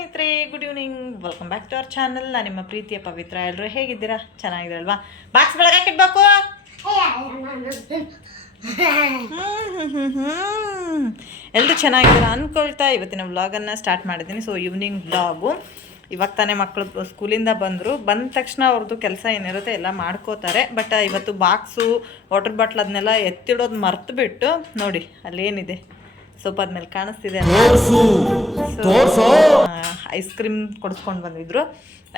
ಸ್ನೇಹಿತರೆ, good evening. Welcome back to our channel. ನಾನು ನಿಮ್ಮ ಪ್ರೀತಿಯ ಪವಿತ್ರ. ಎಲ್ಲರೂ ಹೇಗಿದ್ದೀರಾ? ಚೆನ್ನಾಗಿದ್ದೀರಲ್ವಾ? ಬಾಕ್ಸ್ ಒಳಗೆ ಹಾಕಿಡ್ಬೇಕು. ಎಲ್ಲರೂ ಚೆನ್ನಾಗಿದ್ದೀರಾ ಅಂದ್ಕೊಳ್ತಾ ಇವತ್ತಿನ ವ್ಲಾಗನ್ನು ಸ್ಟಾರ್ಟ್ ಮಾಡಿದ್ದೀನಿ. So evening vlog. ಇವಾಗ ತಾನೇ ಮಕ್ಕಳು ಸ್ಕೂಲಿಂದ ಬಂದ ತಕ್ಷಣ ಅವ್ರದ್ದು ಕೆಲಸ ಏನಿರುತ್ತೆ ಎಲ್ಲ ಮಾಡ್ಕೋತಾರೆ. ಬಟ್ ಇವತ್ತು ಬಾಕ್ಸು, ವಾಟರ್ ಬಾಟ್ಲ್ ಅದನ್ನೆಲ್ಲ ಎತ್ತಿಡೋದು ಮರ್ತು ಬಿಟ್ಟು ನೋಡಿ ಅಲ್ಲೇನಿದೆ ಸೋಫಾದ ಮೇಲೆ ಕಾಣಿಸ್ತಿದೆ. ಐಸ್ ಕ್ರೀಮ್ ಕೊಡಿಸ್ಕೊಂಡು ಬಂದಿದ್ರು.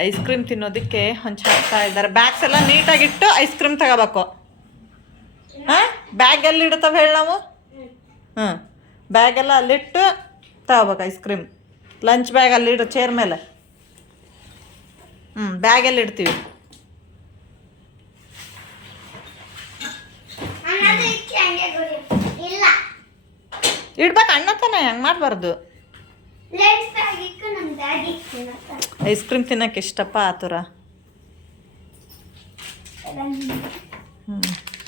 ಐಸ್ ಕ್ರೀಮ್ ತಿನ್ನೋದಕ್ಕೆ ಹೊಂಚ ಹಾಕ್ತಾ ಇದ್ದಾರೆ. ಬ್ಯಾಗ್ಸ್ ಎಲ್ಲ ನೀಟಾಗಿಟ್ಟು ಐಸ್ ಕ್ರೀಮ್ ತಗೋಬೇಕು. ಹಾಂ, ಬ್ಯಾಗ್ ಎಲ್ಲಿ ಇಡ್ತಾವೆ ಹೇಳಿ ನಾವು? ಬ್ಯಾಗೆಲ್ಲ ಅಲ್ಲಿಟ್ಟು ತಗೋಬೇಕು ಐಸ್ ಕ್ರೀಮ್. ಲಂಚ್ ಬ್ಯಾಗ್ ಅಲ್ಲಿಡು ಚೇರ್ ಮೇಲೆ. ಬ್ಯಾಗೆಲ್ಲ ಇಡ್ತೀವಿ. ಇಡ್ಬೇಕು ಅಣ್ಣ ತಾನೆ, ಹಂಗೆ ಮಾಡಬಾರ್ದು. ಐಸ್ ಕ್ರೀಮ್ ತಿನ್ನಕ್ಕೆ ಇಷ್ಟಪ್ಪ ಆತುರ.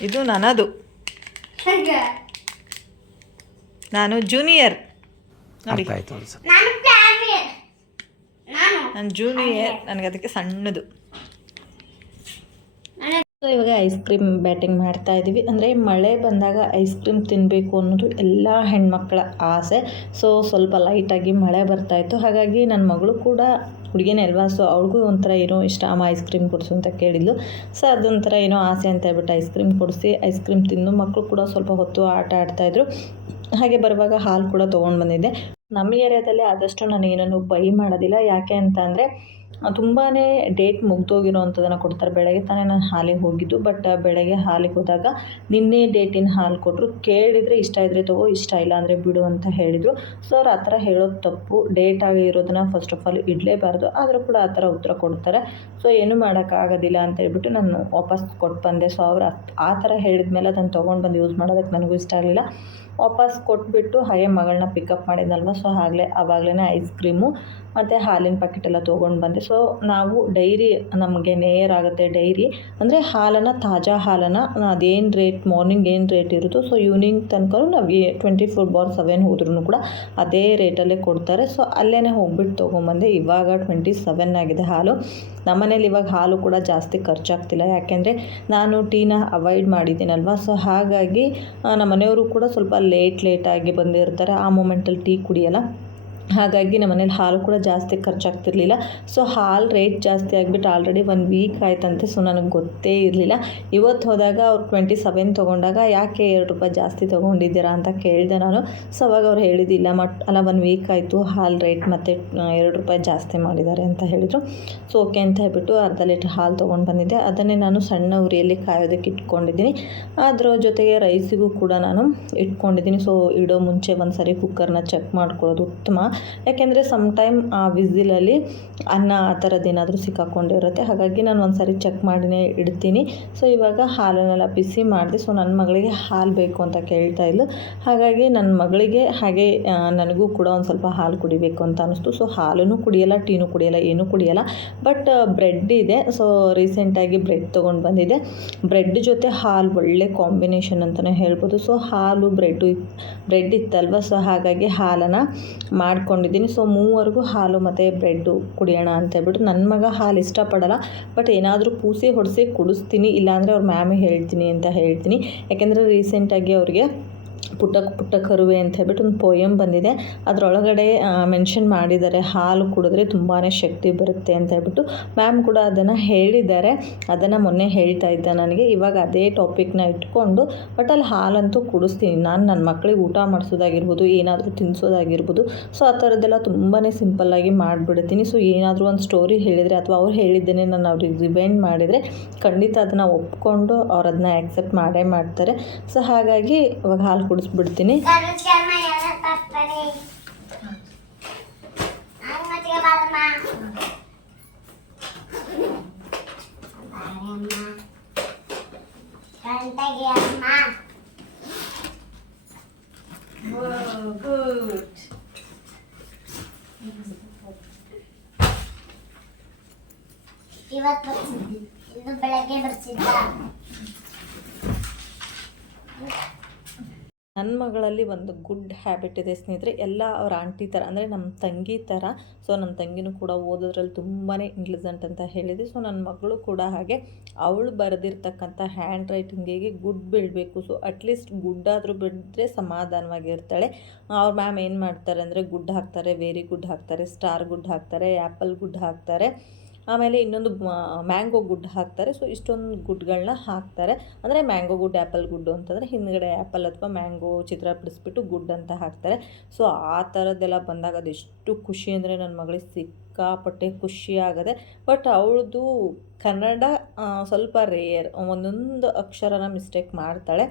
ಇದು ನನ್ನದು. ನಾನು ಜೂನಿಯರ್ ನೋಡಿ. ನಾನು ಜೂನಿಯರ್, ನನಗೆ ಅದಕ್ಕೆ ಸಣ್ಣದು. ಇವಾಗ ಐಸ್ ಕ್ರೀಮ್ ಬ್ಯಾಟಿಂಗ್ ಮಾಡ್ತಾ ಇದ್ದೀವಿ. ಅಂದರೆ ಮಳೆ ಬಂದಾಗ ಐಸ್ ಕ್ರೀಮ್ ತಿನ್ನಬೇಕು ಅನ್ನೋದು ಎಲ್ಲ ಹೆಣ್ಮಕ್ಳ ಆಸೆ. ಸೊ ಸ್ವಲ್ಪ ಲೈಟಾಗಿ ಮಳೆ ಬರ್ತಾಯಿತ್ತು. ಹಾಗಾಗಿ ನನ್ನ ಮಗಳು ಕೂಡ ಹುಡುಗಿನೇ ಅಲ್ವಾ, ಸೊ ಅವ್ಳಿಗೂ ಒಂಥರ ಏನೋ ಇಷ್ಟ, ಅಮ್ಮ ಐಸ್ ಕ್ರೀಮ್ ಕೊಡಿಸು ಅಂತ ಕೇಳಿದ್ಲು. ಸೊ ಅದೊಂಥರ ಏನೋ ಆಸೆ ಅಂತ ಹೇಳ್ಬಿಟ್ಟು ಐಸ್ ಕ್ರೀಮ್ ಕೊಡಿಸಿ ಐಸ್ ಕ್ರೀಮ್ ತಿಂದು ಮಕ್ಕಳು ಕೂಡ ಸ್ವಲ್ಪ ಹೊತ್ತು ಆಟ ಆಡ್ತಾಯಿದ್ರು. ಹಾಗೆ ಬರುವಾಗ ಹಾಲು ಕೂಡ ತೊಗೊಂಡು ಬಂದಿದ್ದೆ. ನಮ್ಮ ಏರಿಯಾದಲ್ಲಿ ಆದಷ್ಟು ನಾನು ಏನನ್ನು ಬೈ ಮಾಡೋದಿಲ್ಲ. ಯಾಕೆ ಅಂತ ಅಂದರೆ ತುಂಬಾ ಡೇಟ್ ಮುಗ್ದೋಗಿರೋ ಅಂಥದ್ದನ್ನು ಕೊಡ್ತಾರೆ. ಬೆಳಗ್ಗೆ ತಾನೇ ನಾನು ಹಾಲಿಗೆ ಹೋಗಿದ್ದು, ಬಟ್ ಬೆಳಗ್ಗೆ ಹಾಲಿಗೆ ಹೋದಾಗ ನಿನ್ನೆ ಡೇಟಿನ ಹಾಲು ಕೊಟ್ಟರು. ಕೇಳಿದರೆ ಇಷ್ಟ ಇದ್ದರೆ ತಗೋ, ಇಷ್ಟ ಇಲ್ಲ ಅಂದರೆ ಬಿಡು ಅಂತ ಹೇಳಿದರು. ಸೊ ಅವ್ರು ಆ ಥರ ಹೇಳೋದು ತಪ್ಪು. ಡೇಟ್ ಆಗಿರೋದನ್ನು ಫಸ್ಟ್ ಆಫ್ ಆಲ್ ಇಡಲೇಬಾರ್ದು. ಆದರೂ ಕೂಡ ಆ ಥರ ಉತ್ತರ ಕೊಡ್ತಾರೆ. ಸೊ ಏನೂ ಮಾಡೋಕ್ಕಾಗೋದಿಲ್ಲ ಅಂತ ಹೇಳ್ಬಿಟ್ಟು ನಾನು ವಾಪಸ್ ಕೊಟ್ಟು ಬಂದೆ. ಸೊ ಅವ್ರು ಆ ಥರ ಹೇಳಿದ ಮೇಲೆ ಅದನ್ನು ತೊಗೊಂಡು ಬಂದು ಯೂಸ್ ಮಾಡೋದಕ್ಕೆ ನನಗೂ ಇಷ್ಟ ಆಗಲಿಲ್ಲ. ವಾಪಸ್ ಕೊಟ್ಬಿಟ್ಟು ಹಾಗೆ ಮಗಳನ್ನ ಪಿಕಪ್ ಮಾಡಿದ್ನಲ್ವ, ಸೊ ಆವಾಗಲೇ ಐಸ್ ಕ್ರೀಮು ಮತ್ತು ಹಾಲಿನ ಪ್ಯಾಕೆಟೆಲ್ಲ ತೊಗೊಂಡು ಬಂದೆ. ಸೊ ನಾವು ಡೈರಿ ನಮಗೆ ನೇರಾಗುತ್ತೆ. ಡೈರಿ ಅಂದರೆ ಹಾಲನ್ನು, ತಾಜಾ ಹಾಲನ್ನು ಅದೇನು ರೇಟ್ ಮಾರ್ನಿಂಗ್ ಏನು ರೇಟ್ ಇರುತ್ತೋ ಸೊ ಈವ್ನಿಂಗ್ ತನಕ ನಾವು 24/7 ಹೋದ್ರೂ ಕೂಡ ಅದೇ ರೇಟಲ್ಲೇ ಕೊಡ್ತಾರೆ. ಸೊ ಅಲ್ಲೇ ಹೋಗ್ಬಿಟ್ಟು ತೊಗೊಂಬಂದೆ. ಇವಾಗ 27 ಆಗಿದೆ ಹಾಲು. ನಮ್ಮನೇಲಿ ಇವಾಗ ಹಾಲು ಕೂಡ ಜಾಸ್ತಿ ಖರ್ಚಾಗ್ತಿಲ್ಲ. ಯಾಕೆಂದರೆ ನಾನು ಟೀನ ಅವಾಯ್ಡ್ ಮಾಡಿದ್ದೀನಲ್ವ, ಸೊ ಹಾಗಾಗಿ ನಮ್ಮ ಮನೆಯವರು ಕೂಡ ಸ್ವಲ್ಪ ಲೇಟಾಗಿ ಬಂದಿರ್ತಾರೆ. ಆ ಮೂಮೆಂಟಲ್ಲಿ ಟೀ ಕುಡಿಯೋಲ್ಲ. ಹಾಗಾಗಿ ನಮ್ಮ ಮನೇಲಿ ಹಾಲು ಕೂಡ ಜಾಸ್ತಿ ಖರ್ಚಾಗ್ತಿರ್ಲಿಲ್ಲ. ಸೊ ಹಾಲು ರೇಟ್ ಜಾಸ್ತಿ ಆಗಿಬಿಟ್ಟು ಆಲ್ರೆಡಿ 1 ವೀಕ್ ಆಯ್ತಂತೆ. ಸೊ ನನಗೆ ಗೊತ್ತೇ ಇರಲಿಲ್ಲ. ಇವತ್ತು ಹೋದಾಗ ಅವ್ರು 27 ತೊಗೊಂಡಾಗ ಯಾಕೆ ₹2 ಜಾಸ್ತಿ ತೊಗೊಂಡಿದ್ದೀರಾ ಅಂತ ಕೇಳಿದೆ ನಾನು. ಸೊ ಅವಾಗ ಅವ್ರು ಹೇಳಿದ್ದಿಲ್ಲ, 1 ವೀಕ್ ಆಯಿತು ಹಾಲು ರೇಟ್ ಮತ್ತು ₹2 ಜಾಸ್ತಿ ಮಾಡಿದ್ದಾರೆ ಅಂತ ಹೇಳಿದರು. ಸೊ ಓಕೆ ಅಂತ ಹೇಳ್ಬಿಟ್ಟು ಅರ್ಧ ಲೀಟ್ರ್ ಹಾಲು ತೊಗೊಂಡು ಬಂದಿದ್ದೆ. ಅದನ್ನೇ ನಾನು ಸಣ್ಣ ಉರಿಯಲ್ಲಿ ಕಾಯೋದಕ್ಕೆ ಇಟ್ಕೊಂಡಿದ್ದೀನಿ. ಅದರ ಜೊತೆಗೆ ರೈಸಿಗೂ ಕೂಡ ನಾನು ಇಟ್ಕೊಂಡಿದ್ದೀನಿ. ಸೊ ಇಡೋ ಮುಂಚೆ ಒಂದು ಸರಿ ಕುಕ್ಕರ್ನ ಚೆಕ್ ಮಾಡ್ಕೊಳ್ಳೋದು ಉತ್ತಮ. ಯಾಕೆಂದರೆ ಸಮ್ಟೈಮ್ ಆ ವಿಸಿಲಲ್ಲಿ ಅನ್ನ ಆ ಥರದ್ದೇನಾದರೂ ಸಿಕ್ಕಾಕೊಂಡಿರುತ್ತೆ. ಹಾಗಾಗಿ ನಾನು ಒಂದು ಸಾರಿ ಚೆಕ್ ಮಾಡಿನೇ ಇಡ್ತೀನಿ. ಸೊ ಇವಾಗ ಹಾಲನ್ನೆಲ್ಲ ಬಿಸಿ ಮಾಡಿದೆ. ಸೊ ನನ್ನ ಮಗಳಿಗೆ ಹಾಲು ಬೇಕು ಅಂತ ಕೇಳ್ತಾ ಇದ್ಲು. ಹಾಗಾಗಿ ನನ್ನ ಮಗಳಿಗೆ ಹಾಗೆ ನನಗೂ ಕೂಡ ಒಂದು ಸ್ವಲ್ಪ ಹಾಲು ಕುಡಿಬೇಕು ಅಂತ ಅನ್ನಿಸ್ತು. ಸೊ ಹಾಲೂ ಕುಡಿಯಲ್ಲ, ಟೀನೂ ಕುಡಿಯಲ್ಲ, ಏನೂ ಕುಡಿಯಲ್ಲ. ಬಟ್ ಬ್ರೆಡ್ ಇದೆ. ಸೊ ರೀಸೆಂಟಾಗಿ ಬ್ರೆಡ್ ತೊಗೊಂಡು ಬಂದಿದ್ದೆ. ಬ್ರೆಡ್ ಜೊತೆ ಹಾಲು ಒಳ್ಳೆ ಕಾಂಬಿನೇಷನ್ ಅಂತಲೇ ಹೇಳ್ಬೋದು. ಸೊ ಹಾಲು ಬ್ರೆಡ್ ಇತ್ತಲ್ವ, ಸೊ ಹಾಗಾಗಿ ಹಾಲನ್ನು ಮಾಡ್ಕೊಂಡಿದ್ದೀನಿ. ಸೊ ಮೂವರೆಗೂ ಹಾಲು ಮತ್ತು ಬ್ರೆಡ್ಡು ಕುಡಿಯೋಣ ಅಂತ ಹೇಳ್ಬಿಟ್ಟು. ನನ್ನ ಮಗ ಹಾಲು ಇಷ್ಟಪಡಲ್ಲ, ಬಟ್ ಏನಾದರೂ ಪೂಸಿ ಹೊಡಿಸಿ ಕುಡಿಸ್ತೀನಿ, ಇಲ್ಲಾಂದರೆ ಅವ್ರ ಮ್ಯಾಮಿಗೆ ಹೇಳ್ತೀನಿ ಅಂತ ಹೇಳ್ತೀನಿ. ಯಾಕೆಂದರೆ ರೀಸೆಂಟಾಗಿ ಅವ್ರಿಗೆ ಪುಟ್ಟ ಕರುವೆ ಅಂತ ಹೇಳ್ಬಿಟ್ಟು ಒಂದು ಪೋಯಮ್ ಬಂದಿದೆ. ಅದರೊಳಗಡೆ ಮೆನ್ಷನ್ ಮಾಡಿದ್ದಾರೆ ಹಾಲು ಕುಡಿದ್ರೆ ತುಂಬಾ ಶಕ್ತಿ ಬರುತ್ತೆ ಅಂತ ಹೇಳ್ಬಿಟ್ಟು. ಮ್ಯಾಮ್ ಕೂಡ ಅದನ್ನು ಹೇಳಿದ್ದಾರೆ. ಅದನ್ನು ಮೊನ್ನೆ ಹೇಳ್ತಾ ಇದ್ದೆ ನನಗೆ. ಇವಾಗ ಅದೇ ಟಾಪಿಕ್ನ ಇಟ್ಕೊಂಡು ಬಟ್ ಅಲ್ಲಿ ಹಾಲಂತೂ ಕುಡಿಸ್ತೀನಿ. ನಾನು ನನ್ನ ಮಕ್ಕಳಿಗೆ ಊಟ ಮಾಡಿಸೋದಾಗಿರ್ಬೋದು, ಏನಾದರೂ ತಿನ್ನಿಸೋದಾಗಿರ್ಬೋದು, ಸೊ ಆ ಥರದ್ದೆಲ್ಲ ತುಂಬಾ ಸಿಂಪಲ್ಲಾಗಿ ಮಾಡಿಬಿಡ್ತೀನಿ. ಸೊ ಏನಾದರೂ ಒಂದು ಸ್ಟೋರಿ ಹೇಳಿದರೆ ಅಥವಾ ಅವ್ರು ಹೇಳಿದ್ದೇನೆ ನಾನು ಅವ್ರಿಗೆ ರಿವೈಂಡ್ ಮಾಡಿದರೆ ಖಂಡಿತ ಅದನ್ನು ಒಪ್ಕೊಂಡು ಅವ್ರು ಅದನ್ನ ಆ್ಯಕ್ಸೆಪ್ಟ್ ಮಾಡೇ ಮಾಡ್ತಾರೆ. ಸೊ ಹಾಗಾಗಿ ಇವಾಗ ಹಾಲು ಕುಡಿಸ್ಬಿಡ್ತೀನಿ. ಇವತ್ತು ಬರ್ಸಿದ್ದಿ, ಇದು ಬೆಳಗ್ಗೆ ಬರ್ಸಿದ್ದ. ನನ್ನ ಮಗಳಲ್ಲಿ ಒಂದು ಗುಡ್ ಹ್ಯಾಬಿಟ್ ಇದೆ ಸ್ನೇಹಿತರೆ. ಎಲ್ಲ ಅವ್ರ ಆಂಟಿ ಥರ ಅಂದರೆ ನಮ್ಮ ತಂಗಿ ಥರ. ಸೊ ನಮ್ಮ ತಂಗಿನೂ ಕೂಡ ಓದೋದ್ರಲ್ಲಿ ತುಂಬಾ ಇಂಟೆಲಿಜೆಂಟ್ ಅಂತ ಹೇಳಿದೆ. ಸೊ ನನ್ನ ಮಗಳು ಕೂಡ ಹಾಗೆ ಅವಳು ಬರೆದಿರ್ತಕ್ಕಂಥ ಹ್ಯಾಂಡ್ ರೈಟಿಂಗಿಗೆ ಗುಡ್ ಬೀಳಬೇಕು. ಸೊ ಅಟ್ಲೀಸ್ಟ್ ಗುಡ್ ಆದರೂ ಬಿದ್ದರೆ ಸಮಾಧಾನವಾಗಿರ್ತಾಳೆ. ಅವ್ರ ಮ್ಯಾಮ್ ಏನು ಮಾಡ್ತಾರೆ ಅಂದರೆ ಗುಡ್ ಹಾಕ್ತಾರೆ, ವೆರಿ ಗುಡ್ ಹಾಕ್ತಾರೆ, ಸ್ಟಾರ್ ಗುಡ್ ಹಾಕ್ತಾರೆ, ಆ್ಯಪಲ್ ಗುಡ್ ಹಾಕ್ತಾರೆ, ಆಮೇಲೆ ಇನ್ನೊಂದು ಮ್ಯಾಂಗೋ ಗುಡ್ ಹಾಕ್ತಾರೆ. ಸೊ ಇಷ್ಟೊಂದು ಗುಡ್ಗಳನ್ನ ಹಾಕ್ತಾರೆ. ಅಂದರೆ ಮ್ಯಾಂಗೋ ಗುಡ್, ಆ್ಯಪಲ್ ಗುಡ್ಡು ಅಂತಂದರೆ ಹಿಂದ್ಗಡೆ ಆ್ಯಪಲ್ ಅಥವಾ ಮ್ಯಾಂಗೋ ಚಿತ್ರ ಬಿಡಿಸ್ಬಿಟ್ಟು ಗುಡ್ ಅಂತ ಹಾಕ್ತಾರೆ. ಸೊ ಆ ಥರದ್ದೆಲ್ಲ ಬಂದಾಗ ಅದೆಷ್ಟು ಖುಷಿ ಅಂದರೆ ನನ್ನ ಮಗಳಿಗೆ ಸಿಕ್ಕಾಪಟ್ಟೆ ಖುಷಿ ಆಗದೆ. ಬಟ್ ಅವಳದು ಕನ್ನಡ ಸ್ವಲ್ಪ ರೇರ್, ಒಂದೊಂದು ಅಕ್ಷರನ ಮಿಸ್ಟೇಕ್ ಮಾಡ್ತಾಳೆ.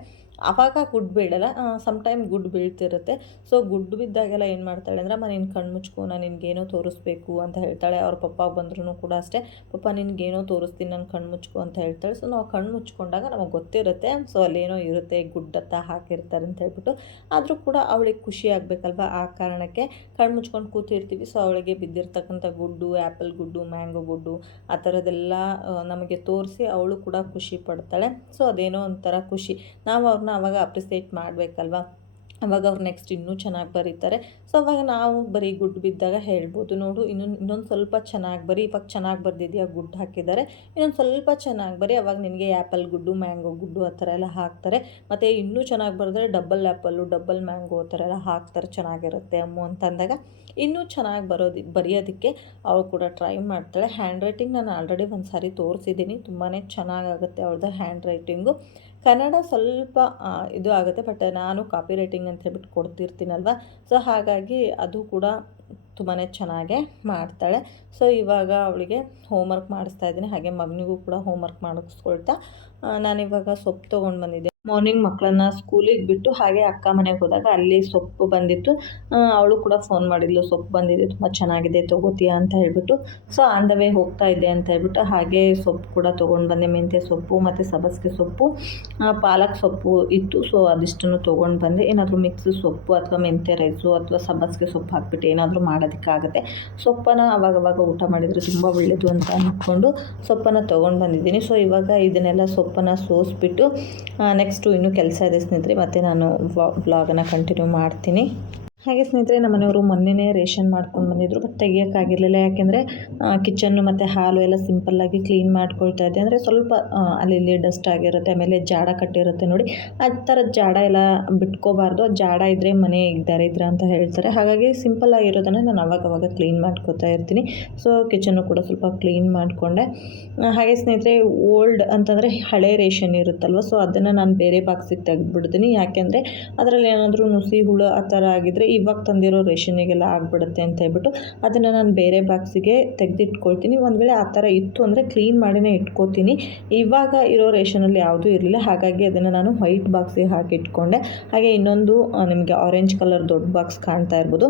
ಆವಾಗ ಗುಡ್ ಬೀಳಲ್ಲ, ಸಮ್ಟೈಮ್ ಗುಡ್ ಬೀಳ್ತಿರುತ್ತೆ. ಸೊ ಗುಡ್ ಬಿದ್ದಾಗೆಲ್ಲ ಏನು ಮಾಡ್ತಾಳೆ ಅಂದರೆ, ಅಮ್ಮ ನೀನು ಕಣ್ಣು ಮುಚ್ಕೊ, ನಾನು ನಿನಗೇನೋ ತೋರಿಸ್ಬೇಕು ಅಂತ ಹೇಳ್ತಾಳೆ. ಅವ್ರ ಪಪ್ಪ ಬಂದ್ರೂ ಕೂಡ ಅಷ್ಟೇ, ಪಪ್ಪ ನಿನಗೇನೋ ತೋರಿಸ್ತೀನಿ, ನಾನು ಕಣ್ಣು ಮುಚ್ಕೊ ಅಂತ ಹೇಳ್ತಾಳೆ. ಸೊ ನಾವು ಕಣ್ಣು ಮುಚ್ಕೊಂಡಾಗ ನಮಗೆ ಗೊತ್ತಿರುತ್ತೆ, ಸೊ ಅಲ್ಲೇನೋ ಇರುತ್ತೆ, ಗುಡ್ ಅಂತ ಹಾಕಿರ್ತಾರೆ ಅಂತ ಹೇಳ್ಬಿಟ್ಟು. ಆದರೂ ಕೂಡ ಅವಳಿಗೆ ಖುಷಿ ಆಗಬೇಕಲ್ವ, ಆ ಕಾರಣಕ್ಕೆ ಕಣ್ಣು ಮುಚ್ಕೊಂಡು ಕೂತಿರ್ತೀವಿ. ಸೊ ಅವಳಿಗೆ ಬಿದ್ದಿರ್ತಕ್ಕಂಥ ಗುಡ್ಡು, ಆ್ಯಪಲ್ ಗುಡ್ಡು, ಮ್ಯಾಂಗೋ ಗುಡ್ಡು ಆ ಥರದ್ದೆಲ್ಲ ನಮಗೆ ತೋರಿಸಿ ಅವಳು ಕೂಡ ಖುಷಿ ಪಡ್ತಾಳೆ. ಸೊ ಅದೇನೋ ಒಂಥರ ಖುಷಿ. ನಾವು ಅವ್ರನ್ನ ಅವಾಗ ಅಪ್ರಿಸಿಯೇಟ್ ಮಾಡಬೇಕಲ್ವ, ಅವಾಗ ಅವ್ರು ನೆಕ್ಸ್ಟ್ ಇನ್ನೂ ಚೆನ್ನಾಗಿ ಬರೀತಾರೆ. ಸೊ ಅವಾಗ ನಾವು ಬರೀ ಗುಡ್ ಬಿದ್ದಾಗ ಹೇಳ್ಬೋದು, ನೋಡು ಇನ್ನೊಂದು ಸ್ವಲ್ಪ ಚೆನ್ನಾಗಿ ಬರೀ, ಇವಾಗ ಚೆನ್ನಾಗಿ ಬರೆದಿದೆಯಾ, ಗುಡ್ ಹಾಕಿದ್ದಾರೆ, ಇನ್ನೊಂದು ಸ್ವಲ್ಪ ಚೆನ್ನಾಗಿ ಬರೀ, ಅವಾಗ ನಿನಗೆ ಆ್ಯಪಲ್ ಗುಡ್ಡು, ಮ್ಯಾಂಗೋ ಗುಡ್ಡು ಆ ಥರ ಎಲ್ಲ ಹಾಕ್ತಾರೆ. ಮತ್ತು ಇನ್ನೂ ಚೆನ್ನಾಗಿ ಬರೆದ್ರೆ ಡಬಲ್ ಆ್ಯಪಲ್ಲು, ಡಬಲ್ ಮ್ಯಾಂಗೋ ಆ ಥರ ಎಲ್ಲ ಹಾಕ್ತಾರೆ, ಚೆನ್ನಾಗಿರುತ್ತೆ ಅಮ್ಮು ಅಂತ ಅಂದಾಗ ಇನ್ನೂ ಚೆನ್ನಾಗಿ ಬರೆಯೋದಕ್ಕೆ ಅವಳು ಕೂಡ ಟ್ರೈ ಮಾಡ್ತಾಳೆ. ಹ್ಯಾಂಡ್ ರೈಟಿಂಗ್ ನಾನು ಆಲ್ರೆಡಿ ಒಂದು ಸಾರಿ ತೋರಿಸಿದ್ದೀನಿ, ತುಂಬಾ ಚೆನ್ನಾಗಾಗುತ್ತೆ ಅವಳದ್ದು ಹ್ಯಾಂಡ್ ರೈಟಿಂಗು. ಕನ್ನಡ ಸ್ವಲ್ಪ ಇದು ಆಗುತ್ತೆ, ಬಟ್ ನಾನು ಕಾಪಿ ರೈಟಿಂಗ್ ಅಂತ ಹೇಳ್ಬಿಟ್ಟು ಕೊಡ್ತಿರ್ತೀನಲ್ವ. ಸೊ ಹಾಗಾಗಿ ಅದು ಕೂಡ ತುಂಬಾ ಚೆನ್ನಾಗೇ ಮಾಡ್ತಾಳೆ. ಸೊ ಇವಾಗ ಅವಳಿಗೆ ಹೋಮ್ವರ್ಕ್ ಮಾಡಿಸ್ತಾ ಇದ್ದೀನಿ, ಹಾಗೆ ಮಗನಿಗೂ ಕೂಡ ಹೋಮ್ವರ್ಕ್ ಮಾಡಿಸ್ಕೊಳ್ತಾ ನಾನಿವಾಗ ಸೊಪ್ಪು ತೊಗೊಂಡು ಬಂದಿದ್ದೆ. ಮಾರ್ನಿಂಗ್ ಮಕ್ಕಳನ್ನ ಸ್ಕೂಲಿಗೆ ಬಿಟ್ಟು ಹಾಗೆ ಅಕ್ಕ ಮನೆಗೆ ಹೋದಾಗ ಅಲ್ಲಿ ಸೊಪ್ಪು ಬಂದಿತ್ತು. ಅವಳು ಕೂಡ ಫೋನ್ ಮಾಡಿದ್ಲು, ಸೊಪ್ಪು ಬಂದಿದೆ, ತುಂಬ ಚೆನ್ನಾಗಿದೆ, ತೊಗೋತೀಯಾ ಅಂತ ಹೇಳ್ಬಿಟ್ಟು. ಸೊ ಆನ್ ದ ವೇ ಹೋಗ್ತಾ ಇದ್ದೆ ಅಂತ ಹೇಳ್ಬಿಟ್ಟು ಹಾಗೆ ಸೊಪ್ಪು ಕೂಡ ತೊಗೊಂಡು ಬಂದೆ. ಮೆಂತ್ಯ ಸೊಪ್ಪು ಮತ್ತು ಸಬ್ಬಸಿಗೆ ಸೊಪ್ಪು, ಪಾಲಕ್ ಸೊಪ್ಪು ಇತ್ತು. ಸೊ ಅದಿಷ್ಟನ್ನು ತೊಗೊಂಡು ಬಂದೆ. ಏನಾದರೂ ಮಿಕ್ಸ್ ಸೊಪ್ಪು ಅಥವಾ ಮೆಂತ್ಯ ರೈಸು ಅಥವಾ ಸಬ್ಬಸಿಗೆ ಸೊಪ್ಪು ಹಾಕ್ಬಿಟ್ಟು ಏನಾದರೂ ಮಾಡೋದಕ್ಕಾಗುತ್ತೆ. ಸೊಪ್ಪನ್ನು ಅವಾಗವಾಗ ಊಟ ಮಾಡಿದರೆ ತುಂಬ ಒಳ್ಳೆಯದು ಅಂತ ಅಂದ್ಕೊಂಡು ಸೊಪ್ಪನ್ನು ತೊಗೊಂಡು ಬಂದಿದ್ದೀನಿ. ಸೊ ಇವಾಗ ಇದನ್ನೆಲ್ಲ ಸೊಪ್ಪನ್ನು ಸೋಸಿಬಿಟ್ಟು ನೆಕ್ಸ್ಟು ಇನ್ನೂ ಕೆಲಸ ಇದೆ ಸ್ನೇಹಿತರೆ, ಮತ್ತು ನಾನು ವ್ಲಾಗನ್ನು ಕಂಟಿನ್ಯೂ ಮಾಡ್ತೀನಿ. ಹಾಗೆ ಸ್ನೇಹಿತರೆ, ನಮ್ಮ ಮನೆಯವರು ಮೊನ್ನೆನೇ ರೇಷನ್ ಮಾಡ್ಕೊಂಡು ಬಂದಿದ್ದರು, ಬಟ್ ತೆಗಿಯೋಕ್ಕಾಗಿರಲಿಲ್ಲ. ಯಾಕೆಂದರೆ ಕಿಚನ್ನು ಮತ್ತು ಹಾಲು ಎಲ್ಲ ಸಿಂಪಲ್ಲಾಗಿ ಕ್ಲೀನ್ ಮಾಡ್ಕೊಳ್ತಾ ಇದ್ದೆ. ಅಂದರೆ ಸ್ವಲ್ಪ ಅಲ್ಲಿ ಡಸ್ಟ್ ಆಗಿರುತ್ತೆ, ಆಮೇಲೆ ಜಾಡ ಕಟ್ಟಿರುತ್ತೆ ನೋಡಿ, ಆ ಥರದ ಜಾಡ ಎಲ್ಲ ಬಿಟ್ಕೋಬಾರ್ದು. ಆ ಜಾಡ ಇದ್ದರೆ ಮನೆ ದರಿದ್ರ ಅಂತ ಹೇಳ್ತಾರೆ. ಹಾಗಾಗಿ ಸಿಂಪಲ್ಲಾಗಿರೋದನ್ನು ನಾನು ಅವಾಗವಾಗ ಕ್ಲೀನ್ ಮಾಡ್ಕೊತಾ ಇರ್ತೀನಿ. ಸೊ ಕಿಚನ್ನು ಕೂಡ ಸ್ವಲ್ಪ ಕ್ಲೀನ್ ಮಾಡಿಕೊಂಡೆ. ಹಾಗೆ ಸ್ನೇಹಿತರೆ, ಓಲ್ಡ್ ಅಂತಂದರೆ ಹಳೆ ರೇಷನ್ ಇರುತ್ತಲ್ವ, ಸೊ ಅದನ್ನು ನಾನು ಬೇರೆ ಬಾಕ್ಸಿಗೆ ತೆಗೆದುಬಿಡ್ತೀನಿ. ಯಾಕೆಂದರೆ ಅದರಲ್ಲಿ ಏನಾದರೂ ನುಸಿ ಹುಳು ಆ ಥರ ಆಗಿದ್ದರೆ ಇವಾಗ ತಂದಿರೋ ರೇಷನಿಗೆಲ್ಲ ಆಗಿಬಿಡುತ್ತೆ ಅಂತ ಹೇಳ್ಬಿಟ್ಟು ಅದನ್ನು ನಾನು ಬೇರೆ ಬಾಕ್ಸಿಗೆ ತೆಗೆದಿಟ್ಕೊಳ್ತೀನಿ. ಒಂದು ವೇಳೆ ಆ ಥರ ಇತ್ತು ಅಂದರೆ ಕ್ಲೀನ್ ಮಾಡಿನೇ ಇಟ್ಕೋತೀನಿ. ಇವಾಗ ಇರೋ ರೇಷನಲ್ಲಿ ಯಾವುದೂ ಇರಲಿಲ್ಲ, ಹಾಗಾಗಿ ಅದನ್ನು ನಾನು ವೈಟ್ ಬಾಕ್ಸಿಗೆ ಹಾಕಿ ಇಟ್ಕೊಂಡೆ. ಹಾಗೆ ಇನ್ನೊಂದು ನಿಮಗೆ ಆರೆಂಜ್ ಕಲರ್ ದೊಡ್ಡ ಬಾಕ್ಸ್ ಕಾಣ್ತಾ ಇರ್ಬೋದು,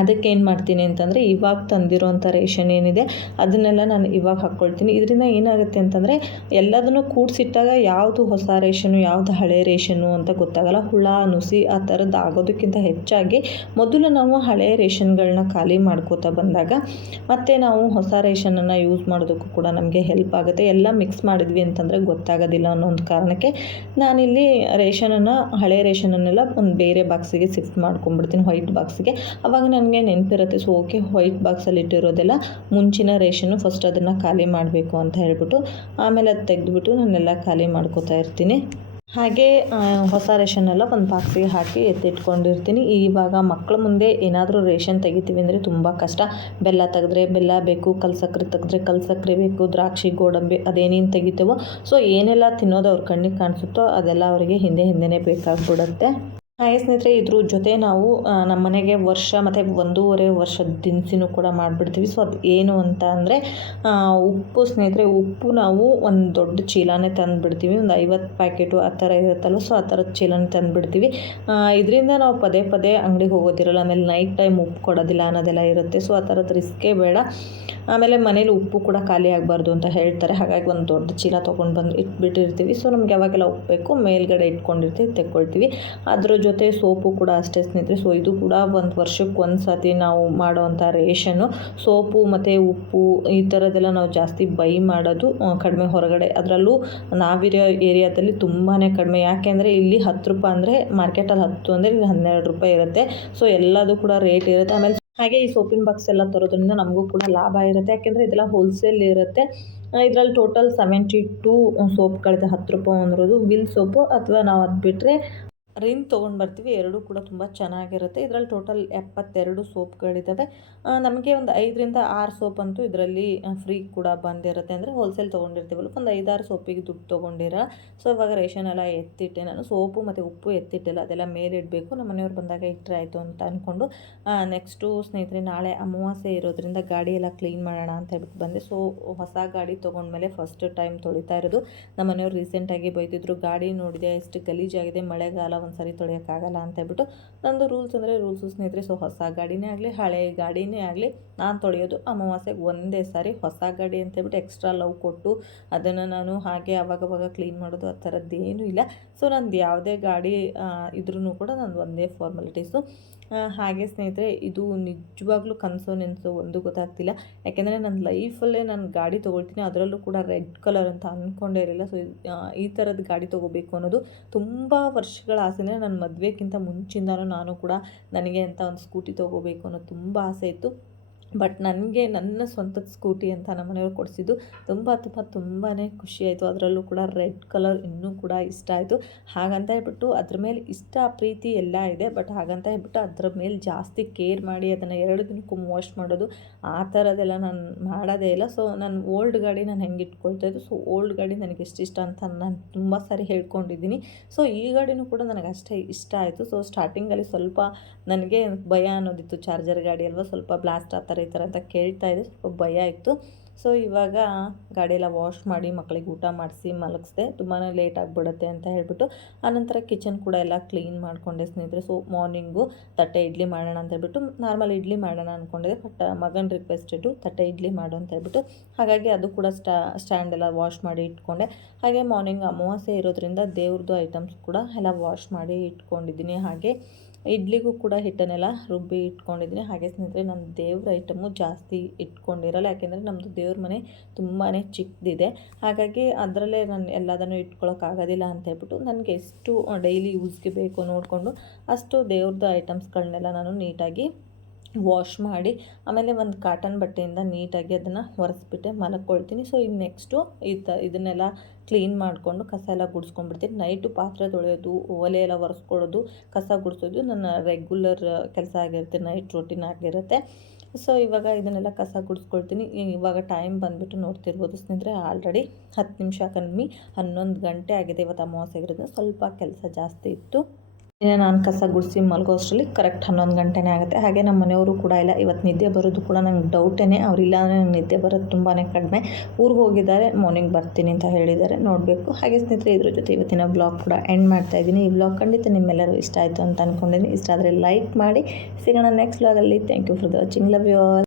ಅದಕ್ಕೆ ಏನು ಮಾಡ್ತೀನಿ ಅಂತಂದರೆ ಇವಾಗ ತಂದಿರೋಂಥ ರೇಷನ್ ಏನಿದೆ ಅದನ್ನೆಲ್ಲ ನಾನು ಇವಾಗ ಹಾಕ್ಕೊಳ್ತೀನಿ. ಇದರಿಂದ ಏನಾಗುತ್ತೆ ಅಂತಂದರೆ ಎಲ್ಲದನ್ನು ಕೂಡಿಸಿಟ್ಟಾಗ ಯಾವುದು ಹೊಸ ರೇಷನು, ಯಾವುದು ಹಳೆ ರೇಷನು ಅಂತ ಗೊತ್ತಾಗಲ್ಲ. ಹುಳ ನುಸಿ ಆ ಥರದ್ದು ಆಗೋದಕ್ಕಿಂತ ಹೆಚ್ಚಾಗಿ ಮೊದಲು ನಾವು ಹಳೆ ರೇಷನ್ಗಳನ್ನ ಖಾಲಿ ಮಾಡ್ಕೋತಾ ಬಂದಾಗ ಮತ್ತು ನಾವು ಹೊಸ ರೇಷನನ್ನು ಯೂಸ್ ಮಾಡೋದಕ್ಕೂ ಕೂಡ ನಮಗೆ ಹೆಲ್ಪ್ ಆಗುತ್ತೆ. ಎಲ್ಲ ಮಿಕ್ಸ್ ಮಾಡಿದ್ವಿ ಅಂತಂದರೆ ಗೊತ್ತಾಗೋದಿಲ್ಲ ಅನ್ನೋ ಒಂದು ಕಾರಣಕ್ಕೆ ನಾನಿಲ್ಲಿ ರೇಷನನ್ನು, ಹಳೆ ರೇಷನನ್ನೆಲ್ಲ ಒಂದು ಬೇರೆ ಬಾಕ್ಸಿಗೆ ಶಿಫ್ಟ್ ಮಾಡ್ಕೊಂಡ್ಬಿಡ್ತೀನಿ, ವೈಟ್ ಬಾಕ್ಸಿಗೆ. ಅವಾಗ ನನಗೆ ನೆನಪಿರುತ್ತೆ. ಸೊ ಓಕೆ, ವೈಟ್ ಬಾಕ್ಸಲ್ಲಿ ಇಟ್ಟಿರೋದೆಲ್ಲ ಮುಂಚಿನ ರೇಷನ್ನು, ಫಸ್ಟ್ ಅದನ್ನು ಖಾಲಿ ಮಾಡಬೇಕು ಅಂತ ಹೇಳ್ಬಿಟ್ಟು ಆಮೇಲೆ ಅದು ತೆಗೆದುಬಿಟ್ಟು ನಾನೆಲ್ಲ ಖಾಲಿ ಮಾಡ್ಕೋತಾ ಇರ್ತೀನಿ. ಹಾಗೆ ಹೊಸ ರೇಷನ್ನೆಲ್ಲ ಒಂದು ಬಾಕ್ಸಿಗೆ ಹಾಕಿ ಎತ್ತಿಟ್ಕೊಂಡಿರ್ತೀನಿ. ಇವಾಗ ಮಕ್ಕಳ ಮುಂದೆ ಏನಾದರೂ ರೇಷನ್ ತೆಗಿತೀವಿ ಅಂದರೆ ತುಂಬ ಕಷ್ಟ. ಬೆಲ್ಲ ತೆಗೆದ್ರೆ ಬೆಲ್ಲ ಬೇಕು, ಕಲ್ಸಕ್ಕರೆ ತೆಗೆದ್ರೆ ಕಲ್ಸಕ್ಕರೆ ಬೇಕು, ದ್ರಾಕ್ಷಿ ಗೋಡಂಬಿ ಅದೇನೇನು ತೆಗಿತೇವೋ, ಸೊ ಏನೆಲ್ಲ ತಿನ್ನೋದು ಅವ್ರ ಕಣ್ಣಿಗೆ ಕಾಣಿಸುತ್ತೋ ಅದೆಲ್ಲ ಅವರಿಗೆ ಹಿಂದೆನೇ ಬೇಕಾಗ್ಬಿಡುತ್ತೆ. ಹಾಗೆ ಸ್ನೇಹಿತರೆ, ಇದ್ರ ಜೊತೆ ನಾವು ನಮ್ಮ ಮನೆಗೆ ವರ್ಷ ಮತ್ತು 1.5 ವರ್ಷದ ದಿನಸಿನೂ ಕೂಡ ಮಾಡಿಬಿಡ್ತೀವಿ. ಸೊ ಅದು ಏನು ಅಂತ ಅಂದರೆ ಉಪ್ಪು ಸ್ನೇಹಿತರೆ, ಉಪ್ಪು ನಾವು ಒಂದು ದೊಡ್ಡ ಚೀಲನೇ ತಂದುಬಿಡ್ತೀವಿ. ಒಂದು 50 ಪ್ಯಾಕೆಟು ಆ ಥರ ಇರುತ್ತಲ್ಲ, ಸೊ ಆ ಥರದ ಚೀಲನೇ ತಂದುಬಿಡ್ತೀವಿ. ಇದರಿಂದ ನಾವು ಪದೇ ಪದೇ ಅಂಗಡಿಗೆ ಹೋಗೋದಿರಲ್ಲ, ಆಮೇಲೆ ನೈಟ್ ಟೈಮ್ ಉಪ್ಪು ಕೊಡೋದಿಲ್ಲ ಅನ್ನೋದೆಲ್ಲ ಇರುತ್ತೆ. ಸೊ ಆ ಥರದ ರಿಸ್ಕೇ ಬೇಡ. ಆಮೇಲೆ ಮನೇಲಿ ಉಪ್ಪು ಕೂಡ ಖಾಲಿ ಆಗಬಾರ್ದು ಅಂತ ಹೇಳ್ತಾರೆ. ಹಾಗಾಗಿ ಒಂದು ದೊಡ್ಡ ಚೀಲ ತೊಗೊಂಡು ಬಂದು ಇಟ್ಬಿಟ್ಟಿರ್ತೀವಿ. ಸೊ ನಮ್ಗೆ ಯಾವಾಗೆಲ್ಲ ಉಪ್ಪು ಬೇಕು ಮೇಲ್ಗಡೆ ಇಟ್ಕೊಂಡಿರ್ತೀವಿ, ತೆಕ್ಕೊಳ್ತೀವಿ. ಅದ್ರ ಜೊತೆ ಜೊತೆ ಸೋಪು ಕೂಡ ಅಷ್ಟೇ ಸ್ನೇಹಿತರೆ. ಸೊ ಇದು ಕೂಡ ಒಂದು ವರ್ಷಕ್ಕೆ ಒಂದು ಸತಿ ನಾವು ಮಾಡೋವಂಥ ರೇಷನ್ನು. ಸೋಪು ಮತ್ತು ಉಪ್ಪು ಈ ಥರದ್ದೆಲ್ಲ ನಾವು ಜಾಸ್ತಿ ಬೈ ಮಾಡೋದು ಕಡಿಮೆ ಹೊರಗಡೆ, ಅದರಲ್ಲೂ ನಾವಿರೋ ಏರಿಯಾದಲ್ಲಿ ತುಂಬಾ ಕಡಿಮೆ. ಯಾಕೆಂದರೆ ಇಲ್ಲಿ 10 ರೂಪಾಯಿ ಅಂದರೆ ಮಾರ್ಕೆಟಲ್ಲಿ 10 ಅಂದರೆ ಇಲ್ಲಿ 12 ರೂಪಾಯಿ ಇರುತ್ತೆ. ಸೊ ಎಲ್ಲದೂ ಕೂಡ ರೇಟ್ ಇರುತ್ತೆ. ಆಮೇಲೆ ಹಾಗೆ ಈ ಸೋಪಿನ ಬಾಕ್ಸ್ ಎಲ್ಲ ತರೋದ್ರಿಂದ ನಮಗೂ ಕೂಡ ಲಾಭ ಇರುತ್ತೆ. ಯಾಕೆಂದರೆ ಇದೆಲ್ಲ ಹೋಲ್ಸೇಲ್ ಇರುತ್ತೆ. ಇದರಲ್ಲಿ ಟೋಟಲ್ 72 ಸೋಪ್ಗಳಿದೆ. 10 ರೂಪಾಯಿ ಒಂದಿರೋದು ವಿಲ್ ಸೋಪು, ಅಥವಾ ನಾವು ಅದು ಬಿಟ್ಟರೆ ರಿನ್ ತೊಗೊಂಡು ಬರ್ತೀವಿ. ಎರಡೂ ಕೂಡ ತುಂಬ ಚೆನ್ನಾಗಿರುತ್ತೆ. ಇದರಲ್ಲಿ ಟೋಟಲ್ 72 ಸೋಪ್ಗಳಿದ್ದಾವೆ. ನಮಗೆ ಒಂದು 5ರಿಂದ 6 ಸೋಪ್ ಅಂತೂ ಇದರಲ್ಲಿ ಫ್ರೀ ಕೂಡ ಬಂದಿರುತ್ತೆ. ಅಂದರೆ ಹೋಲ್ಸೇಲ್ ತೊಗೊಂಡಿರ್ತೀವಲ್ಲ, ಒಂದು 5-6 ಸೋಪಿಗೆ ದುಡ್ಡು ತೊಗೊಂಡಿರೋ. ಸೊ ಇವಾಗ ರೇಷನ್ ಎಲ್ಲ ಎತ್ತಿಟ್ಟೆ ನಾನು. ಸೋಪು ಮತ್ತು ಉಪ್ಪು ಎತ್ತಿಟ್ಟಿಲ್ಲ, ಅದೆಲ್ಲ ಮೇಲೆ ಇಡಬೇಕು. ನಮ್ಮ ಮನೆಯವ್ರು ಬಂದಾಗ ಇಟ್ಟರೆ ಆಯಿತು ಅಂತ ಅಂದ್ಕೊಂಡು ನೆಕ್ಸ್ಟು ಸ್ನೇಹಿತರೆ ನಾಳೆ ಅಮಾವಾಸ್ಯೆ ಇರೋದ್ರಿಂದ ಗಾಡಿ ಎಲ್ಲ ಕ್ಲೀನ್ ಮಾಡೋಣ ಅಂತ ಹೇಳ್ಬಿಟ್ಟು ಬಂದೆ. ಸೊ ಹೊಸ ಗಾಡಿ ತೊಗೊಂಡ್ಮೇಲೆ ಫಸ್ಟ್ ಟೈಮ್ ತೊಳಿತಾ ಇರೋದು. ನಮ್ಮ ಮನೆಯವ್ರು ರೀಸೆಂಟಾಗಿ ಬೈದಿದ್ರು, ಗಾಡಿ ನೋಡಿದೆ ಎಷ್ಟು ಗಲೀಜಾಗಿದೆ, ಮಳೆಗಾಲ ಒಂದು ಸರಿ ತೊಳೆಯೋಕ್ಕಾಗಲ್ಲ ಅಂತ ಹೇಳ್ಬಿಟ್ಟು. ನಂದು ರೂಲ್ಸ್ ಅಂದರೆ ರೂಲ್ಸು ಸ್ನೇಹಿತರೆ. ಸೊ ಹೊಸ ಗಾಡಿನೇ ಆಗಲಿ ಹಳೆ ಗಾಡಿನೇ ಆಗಲಿ ನಾನು ತೊಳೆಯೋದು ಅಮಾವಾಸ್ಯೆಗೆ ಒಂದೇ ಸಾರಿ. ಹೊಸ ಗಾಡಿ ಅಂತ ಹೇಳ್ಬಿಟ್ಟು ಎಕ್ಸ್ಟ್ರಾ ಲವ್ ಕೊಟ್ಟು ಅದನ್ನು ನಾನು ಹಾಗೆ ಅವಾಗವಾಗ ಕ್ಲೀನ್ ಮಾಡೋದು ಆ ಥರದ್ದೇನೂ ಇಲ್ಲ. ಸೊ ನಂದು ಯಾವುದೇ ಗಾಡಿ ಇದ್ರೂ ಕೂಡ ನಂದು ಒಂದೇ ಫಾರ್ಮಾಲಿಟೀಸು. ಹಾಗೆ ಸ್ನೇಹಿತರೆ, ಇದು ನಿಜವಾಗ್ಲೂ ಕನಸು ನೆನಸು ಒಂದು ಗೊತ್ತಾಗ್ತಿಲ್ಲ. ಯಾಕೆಂದರೆ ನನ್ನ ಲೈಫಲ್ಲೇ ನಾನು ಗಾಡಿ ತೊಗೊಳ್ತೀನಿ, ಅದರಲ್ಲೂ ಕೂಡ ರೆಡ್ ಕಲರ್ ಅಂತ ಅಂದ್ಕೊಂಡೇ ಇರಲಿಲ್ಲ. ಸೊ ಈ ಥರದ ಗಾಡಿ ತೊಗೋಬೇಕು ಅನ್ನೋದು ತುಂಬ ವರ್ಷಗಳ ಆಸೆ. ನನ್ನ ಮದುವೆಗಿಂತ ಮುಂಚಿಂದನೂ ನಾನು ಕೂಡ ನನಗೆ ಅಂತ ಒಂದು ಸ್ಕೂಟಿ ತೊಗೋಬೇಕು ಅನ್ನೋದು ತುಂಬ ಆಸೆ ಇತ್ತು. ಬಟ್ ನನಗೆ ನನ್ನ ಸ್ವಂತದ ಸ್ಕೂಟಿ ಅಂತ ನಮ್ಮ ಮನೆಯವ್ರು ಕೊಡಿಸಿದ್ದು ತುಂಬಾ ಖುಷಿಯಾಯಿತು. ಅದರಲ್ಲೂ ಕೂಡ ರೆಡ್ ಕಲರ್ ಇನ್ನೂ ಕೂಡ ಇಷ್ಟ ಆಯಿತು. ಹಾಗಂತ ಹೇಳ್ಬಿಟ್ಟು ಅದ್ರ ಮೇಲೆ ಇಷ್ಟ ಪ್ರೀತಿ ಎಲ್ಲ ಇದೆ. ಬಟ್ ಹಾಗಂತ ಹೇಳ್ಬಿಟ್ಟು ಅದ್ರ ಮೇಲೆ ಜಾಸ್ತಿ ಕೇರ್ ಮಾಡಿ ಅದನ್ನು 2 ದಿನಕ್ಕೊಮ್ಮೆ ವಾಶ್ ಮಾಡೋದು ಆ ಥರದ್ದೆಲ್ಲ ನಾನು ಮಾಡೋದೇ ಇಲ್ಲ. ಸೊ ನಾನು ಓಲ್ಡ್ ಗಾಡಿ ನಾನು ಹೆಂಗೆ ಇಟ್ಕೊಳ್ತಾಯಿದ್ದು, ಸೊ ಓಲ್ಡ್ ಗಾಡಿ ನನಗೆ ಎಷ್ಟು ಇಷ್ಟ ಅಂತ ನಾನು ತುಂಬ ಸಾರಿ ಹೇಳ್ಕೊಂಡಿದ್ದೀನಿ. ಸೊ ಈ ಗಾಡಿನೂ ಕೂಡ ನನಗೆ ಅಷ್ಟೇ ಇಷ್ಟ ಆಯಿತು. ಸೊ ಸ್ಟಾರ್ಟಿಂಗಲ್ಲಿ ಸ್ವಲ್ಪ ನನಗೆ ಭಯ ಅನ್ನೋದಿತ್ತು, ಚಾರ್ಜರ್ ಗಾಡಿ ಅಲ್ವಾ, ಸ್ವಲ್ಪ ಬ್ಲಾಸ್ಟ್ ಆ ಥರ ಈ ಥರ ಅಂತ ಕೇಳ್ತಾ ಇದೆ, ಸ್ವಲ್ಪ ಭಯ ಇತ್ತು. ಸೊ ಇವಾಗ ಗಾಡಿಯೆಲ್ಲ ವಾಶ್ ಮಾಡಿ ಮಕ್ಕಳಿಗೆ ಊಟ ಮಾಡಿಸಿ ಮಲಗಿಸ್ದೆ. ತುಂಬಾ ಲೇಟ್ ಆಗಿಬಿಡುತ್ತೆ ಅಂತ ಹೇಳ್ಬಿಟ್ಟು ಆನಂತರ ಕಿಚನ್ ಕೂಡ ಎಲ್ಲ ಕ್ಲೀನ್ ಮಾಡಿಕೊಂಡೆ ಸ್ನೇಹಿತರೆ. ಸೊ ಮಾರ್ನಿಂಗು ತಟ್ಟೆ ಇಡ್ಲಿ ಮಾಡೋಣ ಅಂತ ಹೇಳ್ಬಿಟ್ಟು ನಾರ್ಮಲ್ ಇಡ್ಲಿ ಮಾಡೋಣ ಅಂದ್ಕೊಂಡಿದ್ದೆ. ಬಟ್ ಮಗನ ರಿಕ್ವೆಸ್ಟ್ ಇಟ್ಟು ತಟ್ಟೆ ಇಡ್ಲಿ ಮಾಡು ಅಂತ ಹೇಳ್ಬಿಟ್ಟು, ಹಾಗಾಗಿ ಅದು ಕೂಡ ಸ್ಟ್ಯಾಂಡ್ ಎಲ್ಲ ವಾಶ್ ಮಾಡಿ ಇಟ್ಕೊಂಡೆ. ಹಾಗೆ ಮಾರ್ನಿಂಗ್ ಅಮಾವಾಸ್ಯೆ ಇರೋದ್ರಿಂದ ದೇವ್ರದ್ದು ಐಟಮ್ಸ್ ಕೂಡ ಎಲ್ಲ ವಾಶ್ ಮಾಡಿ ಇಟ್ಕೊಂಡಿದ್ದೀನಿ. ಹಾಗೆ ಇಡ್ಲಿಗೂ ಕೂಡ ಹಿಟ್ಟನ್ನೆಲ್ಲ ರುಬ್ಬಿ ಇಟ್ಕೊಂಡಿದ್ದೀನಿ. ಹಾಗೆ ಸ್ನೇಹಿತರೆ, ನನ್ನ ದೇವ್ರ ಐಟಮು ಜಾಸ್ತಿ ಇಟ್ಕೊಂಡಿರಲ್ಲ. ಯಾಕೆಂದರೆ ನಮ್ಮದು ದೇವ್ರ ಮನೆ ತುಂಬಾ ಚಿಕ್ಕದಿದೆ. ಹಾಗಾಗಿ ಅದರಲ್ಲೇ ನಾನು ಎಲ್ಲದನ್ನು ಇಟ್ಕೊಳ್ಳೋಕ್ಕಾಗೋದಿಲ್ಲ ಅಂತ ಹೇಳ್ಬಿಟ್ಟು ನನಗೆ ಎಷ್ಟು ಡೈಲಿ ಯೂಸ್ಗೆ ಬೇಕು ನೋಡಿಕೊಂಡು ಅಷ್ಟು ದೇವ್ರದ್ದು ಐಟಮ್ಸ್ಗಳನ್ನೆಲ್ಲ ನಾನು ನೀಟಾಗಿ ವಾಶ್ ಮಾಡಿ ಆಮೇಲೆ ಒಂದು ಕಾಟನ್ ಬಟ್ಟೆಯಿಂದ ನೀಟಾಗಿ ಅದನ್ನು ಒರೆಸ್ಬಿಟ್ಟೆ ಮಲಕ್ಕೊಳ್ತೀನಿ. ಸೊ ಇನ್ನು ನೆಕ್ಸ್ಟು ಇದನ್ನೆಲ್ಲ ಕ್ಲೀನ್ ಮಾಡಿಕೊಂಡು ಕಸ ಎಲ್ಲ ಗುಡಿಸ್ಕೊಂಡ್ಬಿಡ್ತೀನಿ. ನೈಟು ಪಾತ್ರೆ ತೊಳೆಯೋದು, ಒಲೆ ಎಲ್ಲ ಒರೆಸ್ಕೊಳ್ಳೋದು, ಕಸ ಗುಡಿಸೋದು ನನ್ನ ರೆಗ್ಯುಲರ್ ಕೆಲಸ ಆಗಿರುತ್ತೆ, ನೈಟ್ ರೂಟೀನ್ ಆಗಿರುತ್ತೆ. ಸೊ ಇವಾಗ ಇದನ್ನೆಲ್ಲ ಕಸ ಗುಡಿಸ್ಕೊಳ್ತೀನಿ. ಇವಾಗ ಟೈಮ್ ಬಂದುಬಿಟ್ಟು ನೋಡ್ತಿರ್ಬೋದು ಸ್ನೇಹಿತರೆ, ಆಲ್ರೆಡಿ 10 ನಿಮಿಷ ಕಮ್ಮಿ 11 ಗಂಟೆ ಆಗಿದೆ. ಇವತ್ತು ಅಮಾವಾಸ್ಯೆ ಆಗಿರೋದ್ರಿಂದ ಸ್ವಲ್ಪ ಕೆಲಸ ಜಾಸ್ತಿ ಇತ್ತು. ನಾನು ಕಸ ಗುಡಿಸಿ ಮಲಗೋ ಅಷ್ಟರಲ್ಲಿ ಕರೆಕ್ಟ್ 11 ಗಂಟೆನೇ ಆಗುತ್ತೆ. ಹಾಗೆ ನಮ್ಮ ಮನೆಯವರು ಕೂಡ ಇಲ್ಲ. ಇವತ್ತು ನಿದ್ದೆ ಬರೋದು ಕೂಡ ನಂಗೆ ಡೌಟೇ. ಅವರಿಲ್ಲ ಅಂದರೆ ನಂಗೆ ನಿದ್ದೆ ಬರೋದು ತುಂಬಾ ಕಡಿಮೆ. ಊರಿಗೆ ಹೋಗಿದ್ದಾರೆ, ಮಾರ್ನಿಂಗ್ ಬರ್ತೀನಿ ಅಂತ ಹೇಳಿದ್ದಾರೆ, ನೋಡಬೇಕು. ಹಾಗೆ ಸ್ನೇಹಿತರೆ, ಇದ್ರ ಜೊತೆ ಇವತ್ತಿನ ಬ್ಲಾಗ್ ಕೂಡ ಎಂಡ್ ಮಾಡ್ತಾಯಿದ್ದೀನಿ. ಈ ಬ್ಲಾಗ್ ಖಂಡಿತ ನಿಮ್ಮೆಲ್ಲರೂ ಇಷ್ಟ ಆಯಿತು ಅಂತ ಅಂದ್ಕೊಂಡಿದ್ದೀನಿ. ಇಷ್ಟ ಆದರೆ ಲೈಕ್ ಮಾಡಿ. ಸಿಗೋಣ ನೆಕ್ಸ್ಟ್ ಬ್ಲಾಗಲ್ಲಿ. Thank you for the watching. Love you all.